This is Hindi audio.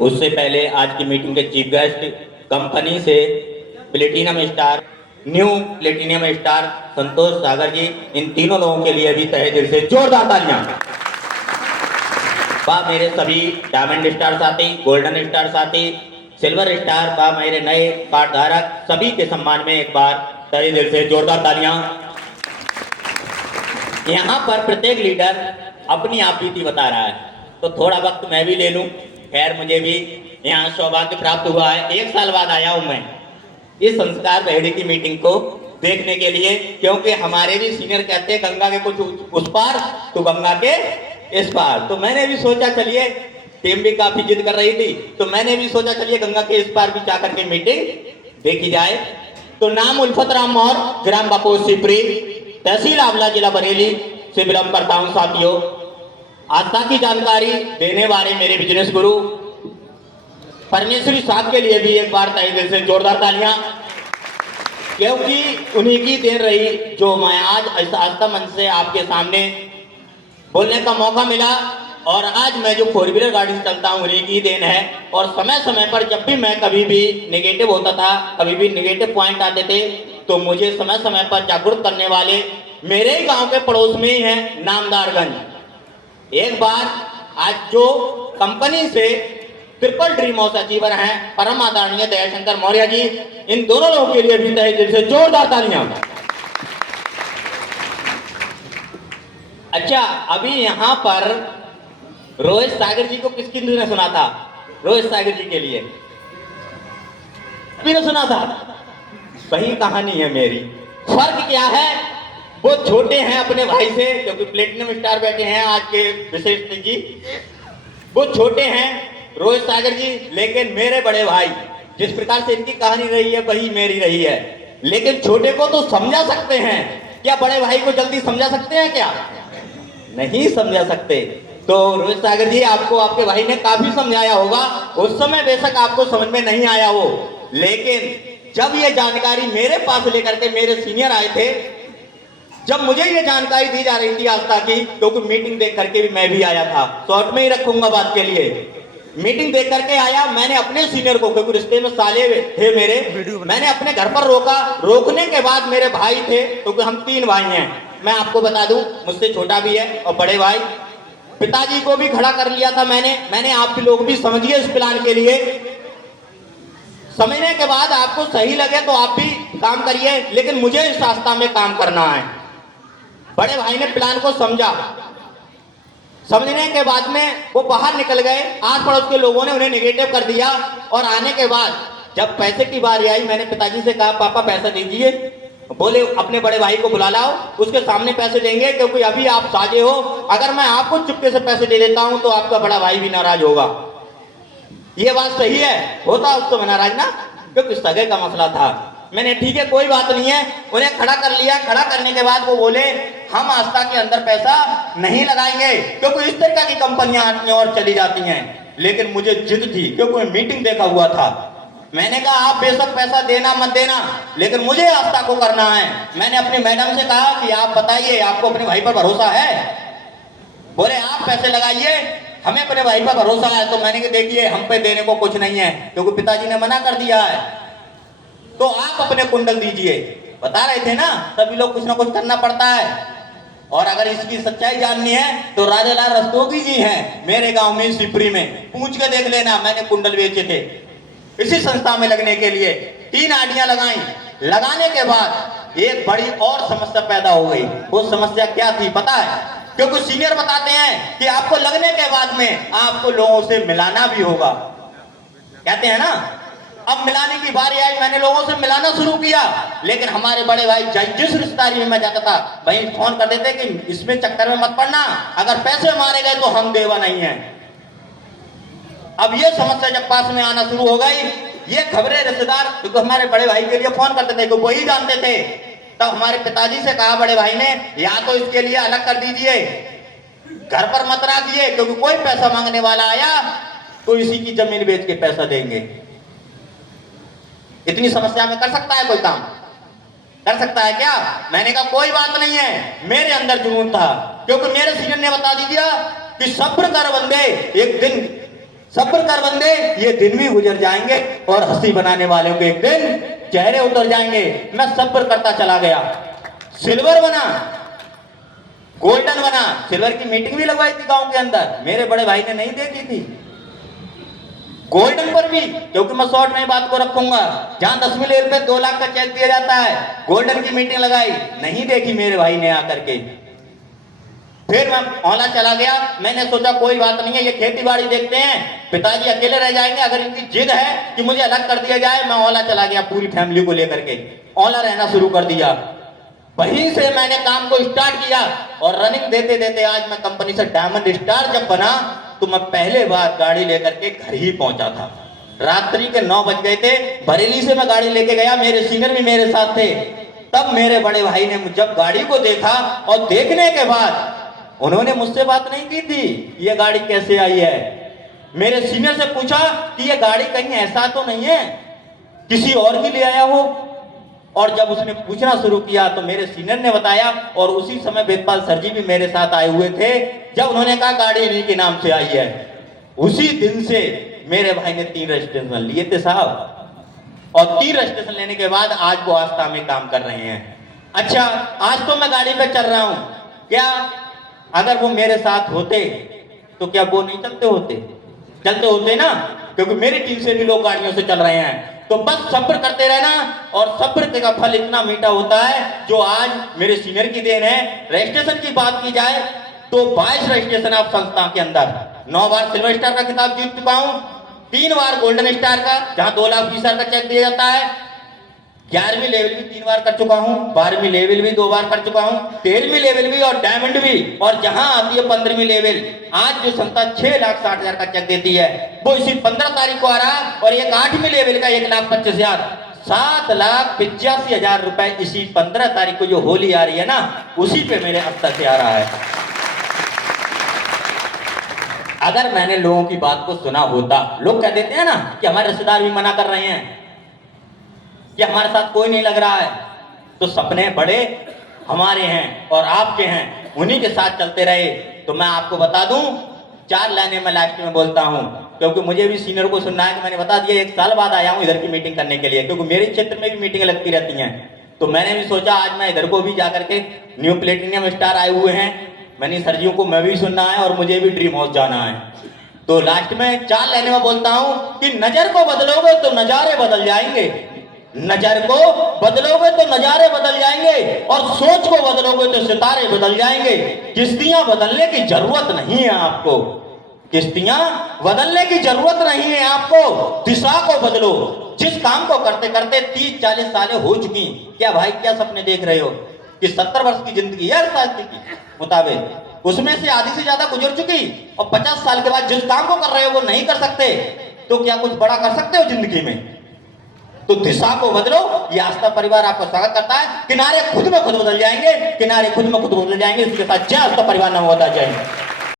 उससे पहले आज की मीटिंग के चीफ गेस्ट कंपनी से platinum star, new platinum star Santosh Sagar ji, इन तीनों लोगों के लिए भी तहे दिल से जोरदार तालियां। वाह मेरे सभी डायमंड स्टार साथी, गोल्डन स्टार साथी, सिल्वर स्टार, वाह मेरे नए कार्ड धारक, सभी के सम्मान में एक बार तहे दिल से जोरदार तालियां। यहाँ पर प्रत्येक लीडर अपनी आप बीती बता रहा है, तो थोड़ा वक्त मैं भी ले लूं। खैर मुझे भी यहाँ सौभाग्य प्राप्त हुआ है, 1 साल बाद आया हूं मैं इस संस्कार बहेड़ी की मीटिंग को देखने के लिए, क्योंकि हमारे भी सीनियर कहते हैं गंगा के कुछ उस पार तो गंगा के इस पार। तो मैंने भी सोचा चलिए, टीम भी काफी जिद कर रही थी, तो मैंने भी सोचा चलिए गंगा के इस पार भी जाकर के मीटिंग देखी जाए। तो नाम उल्फत राम मौर्य, ग्राम बकोस सिपरी, तहसील आंवला, जिला बरेली से बिलोंग करता हूं। साथियों, आस्था की जानकारी देने वाले मेरे बिजनेस गुरु परमेश्वरी साहब के लिए भी एक बार तहे दिल से जोरदार तालियां, क्योंकि उन्हीं की देन रही जो मैं आज इस आस्था मंच से आपके सामने बोलने का मौका मिला। और आज मैं जो 4 व्हीलर गाड़ी से चलता हूँ उन्हीं की देन है। और समय समय पर जब भी मैं कभी भी नेगेटिव होता था, कभी भी नेगेटिव पॉइंट आते थे, तो मुझे समय समय पर जागरूक करने वाले मेरे ही गांव के पड़ोस में ही है नामदारगंज। एक बार आज जो कंपनी से ट्रिपल ड्रीम हाउस अचीवर हैं परम आदरणीय दयाशंकर मौर्य जी, इन दोनों लोगों के लिए भी तहे दिल से जोरदार तालियां। अच्छा, अभी यहाँ पर रोहित सागर जी को किस किंतु ने सुना था? रोहित सागर जी के लिए भी ने सुना था। वही कहानी है मेरी। फर्क क्या है, वो छोटे हैं अपने भाई से, क्योंकि प्लेटिनम स्टार बैठे हैं आज के विशेष जी, वो छोटे हैं रोहित सागर जी, लेकिन मेरे बड़े भाई। जिस प्रकार से इनकी कहानी रही है वही मेरी रही है। लेकिन छोटे को तो समझा सकते हैं, क्या बड़े भाई को जल्दी समझा सकते हैं? क्या नहीं समझा सकते। तो रोहित सागर जी, आपको आपके भाई ने काफी समझाया होगा, उस समय बेशक आपको समझ में नहीं आया हो, लेकिन जब ये जानकारी मेरे पास लेकर के मेरे सीनियर आए थे, जब मुझे ये जानकारी दी जा रही थी आस्था की, क्योंकि मीटिंग देख करके भी मैं भी आया था, शॉर्ट में ही रखूंगा बात के लिए, मीटिंग देख करके आया। मैंने अपने सीनियर को, क्योंकि रिश्ते में साले थे मेरे, मैंने अपने घर पर रोका। रोकने के बाद मेरे भाई थे, क्योंकि हम 3 भाई हैं, मैं आपको बता दूं मुझसे छोटा भी है और बड़े भाई, पिताजी को भी खड़ा कर लिया था मैंने आप लोग भी समझिए इस प्लान के लिए। समझने के बाद आपको सही लगे तो आप भी काम करिए, लेकिन मुझे इस आस्था में काम करना है। बड़े भाई ने प्लान को समझा, समझने के बाद में वो बाहर निकल गए। आस पड़ोस के लोगों ने उन्हें नेगेटिव कर दिया। और आने के बाद जब पैसे की बारी आई, मैंने पिताजी से कहा पापा पैसा दीजिए। बोले अपने बड़े भाई को बुला लाओ, उसके सामने पैसे देंगे, क्योंकि अभी आप साझे हो, अगर मैं आपको चुपके से पैसे दे देता हूं तो आपका बड़ा भाई भी नाराज होगा। ये बात सही है, होता उस समय नाराज ना, क्योंकि सगे का मसला था। मैंने ठीक है कोई बात नहीं है, उन्हें खड़ा कर लिया। खड़ा करने के बाद वो बोले हम आस्था के अंदर पैसा नहीं लगाएंगे, क्योंकि इस तरह की कंपनियां आती हैं और चली जाती हैं। लेकिन मुझे जिद थी, क्योंकि मीटिंग देखा हुआ था। मैंने कहा आप बेशक पैसा देना मत देना, लेकिन मुझे आस्था को करना है। मैंने अपनी मैडम से कहा कि आप बताइए आपको अपने भाई पर भरोसा है? बोले आप पैसे लगाइए, हमें अपने भाई पर भरोसा है। तो मैंने कहा देखिए हम पे देने को कुछ नहीं है, क्योंकि पिताजी ने मना कर दिया है, तो आप अपने कुंडल दीजिए। बता रहे थे ना, सभी लोग कुछ ना कुछ करना पड़ता है। और अगर इसकी सच्चाई जाननी है तो राजालाल रस्तोगी जी हैं मेरे गांव में सिपरी में, पूछ के देख लेना। मैंने कुंडल बेचे थे इसी संस्था में लगने के लिए, 3 आडियां लगाई। लगाने के बाद एक बड़ी और समस्या पैदा हो गई। वो समस्या क्या थी पता है? क्योंकि सीनियर बताते हैं कि आपको लगने के बाद में आपको लोगों से मिलाना भी होगा, कहते हैं ना। अब मिलाने की बारी आई, मैंने लोगों से मिलाना शुरू किया, लेकिन हमारे बड़े भाई जिस रिश्तेदारी में मैं जाता था वहीं फोन कर देते कि इसमें चक्कर में मत पड़ना, अगर पैसे मारे गए तो हम देवा नहीं है। अब ये समस्या जब पास में आना शुरू हो गई, ये खबरें रिश्तेदार, क्योंकि हमारे बड़े भाई के लिए फोन करते थे, क्योंकि वही जानते थे। तब हमारे पिताजी से कहा बड़े भाई ने, या तो इसके लिए अलग कर दीजिए, घर पर मत रखिए, क्योंकि कोई पैसा मांगने वाला आया तो इसी की जमीन बेच के पैसा देंगे। इतनी समस्या में कर सकता है कोई काम? कर सकता है क्या? मैंने कहा कोई बात नहीं है, मेरे अंदर जुनून था, क्योंकि मेरे सीनियर ने बता दिया कि सब्र कर बंदे, एक दिन सब्र कर बंदे, ये दिन भी गुजर जाएंगे और हंसी बनाने वालों के एक दिन चेहरे उतर जाएंगे। मैं सब्र करता चला गया, सिल्वर बना, गोल्डन बना। सिल्वर की मीटिंग भी लगवाई थी गांव के अंदर, मेरे बड़े भाई ने नहीं देखी थी। गोल्डन पर भी, क्योंकि मैं शॉर्ट में बात को रखूंगा, जहां 10वीं लेवल पे 2 लाख का चेक दिया जाता है, गोल्डन की मीटिंग लगाई, नहीं देखी मेरे भाई ने आकर के। फिर मैं औला चला गया। मैंने सोचा कोई बात नहीं है, ये खेती बाड़ी देखते हैं, पिताजी अकेले रह जाएंगे, अगर इनकी जिद है कि मुझे अलग कर दिया जाए। मैं औला चला गया पूरी फैमिली को लेकर के, औला रहना शुरू कर दिया। वहीं से मैंने काम को स्टार्ट किया और रनिंग देते देते आज मैं कंपनी से डायमंड स्टार जब बना तो मैं पहले बार गाड़ी लेकर के घर ही पहुंचा था। रात्रि के 9 बज गए थे, बरेली से मैं गाड़ी लेके गया, मेरे सीनियर भी मेरे साथ थे। तब मेरे बड़े भाई ने जब गाड़ी को देखा और देखने के बाद उन्होंने मुझसे बात नहीं की थी ये गाड़ी कैसे आई है। मेरे सीनियर से पूछा कि ये गाड़ी कहीं ऐसा तो नहीं है किसी और की ले आया हो। और जब उसने पूछना शुरू किया तो मेरे सीनियर ने बताया, और उसी समय वेदपाल सर जी भी मेरे साथ आए हुए थे। जब उन्होंने कहा गाड़ी इन्हीं के नाम से आई है, उसी दिन से मेरे भाई ने 3 रजिस्ट्रेशन लिए थे साहब, और 3 रजिस्ट्रेशन लेने के बाद आज वो आस्था में काम कर रहे हैं। अच्छा, आज तो मैं गाड़ी पे चल रहा हूं, क्या अगर वो मेरे साथ होते तो क्या वो नहीं चलते होते? चलते होते ना, क्योंकि मेरी टीम से भी लोग गाड़ियों से चल रहे हैं। तो बस सब्र करते रहना, और सब्र का फल इतना मीठा होता है जो आज मेरे सीनियर की देन है। रजिस्ट्रेशन की बात की जाए तो 22 रजिस्ट्रेशन आप संस्था के अंदर, 9 बार सिल्वर स्टार का खिताब जीत चुका हूं, 3 बार गोल्डन स्टार का, जहां 2,20,000 का चेक दिया जाता है। 11वीं लेवल भी 3 बार कर चुका हूं, 12वीं लेवल भी 2 बार कर चुका हूं, 13वीं लेवल भी और डायमंड भी। और जहां आती है 15वीं लेवल, आज जो संस्था 6,60,000 का चेक देती है वो इसी 15 तारीख को आ रहा है। और एक 8वीं लेवल का 1,25,000, 7,85,000 रुपए इसी 15 तारीख को जो होली आ रही है ना, उसी पे मेरे हफ्ता से आ रहा है। अगर मैंने लोगों की बात को सुना होता, लोग कह देते हैं ना कि हमारे रिश्तेदार भी मना कर रहे हैं कि हमारे साथ कोई नहीं लग रहा है, तो सपने बड़े हमारे हैं और आपके हैं, उन्हीं के साथ चलते रहे। तो मैं आपको बता दूं, 4 लाइनें मैं लास्ट में बोलता हूं, क्योंकि मुझे भी सीनियर को सुनना है। कि मैंने बता दिया 1 साल बाद आया हूं इधर की मीटिंग करने के लिए, क्योंकि मेरे क्षेत्र में भी मीटिंगें लगती रहती हैं। तो मैंने भी सोचा आज मैं इधर को भी जाकर के, न्यू प्लेटिनियम स्टार आए हुए हैं, मैंने सर्जियों को मैं भी सुनना है और मुझे भी ड्रीम हाउस जाना है। तो लास्ट में 4 लाइनें में बोलता हूं कि नजर को बदलोगे तो नजारे बदल जाएंगे, नजर को बदलोगे तो नजारे बदल जाएंगे, और सोच को बदलोगे तो सितारे बदल जाएंगे। किश्तियां बदलने की जरूरत नहीं है आपको, किश्तियां बदलने की जरूरत नहीं है आपको, दिशा को बदलो। जिस काम को करते करते 30-40 सालें हो चुकी, क्या भाई क्या सपने देख रहे हो कि 70 वर्ष की जिंदगी है शादी की मुताबिक, उसमें से आधी से ज्यादा गुजर चुकी, और 50 साल के बाद जिस काम को कर रहे हो वो नहीं कर सकते, तो क्या कुछ बड़ा कर सकते हो जिंदगी में? तो दिशा को बदलो। ये आस्था परिवार आपका स्वागत करता है। किनारे खुद में खुद बदल जाएंगे, किनारे खुद में खुद बदल जाएंगे। इसके साथ जय आस्था परिवार नाम होता जाएंगे।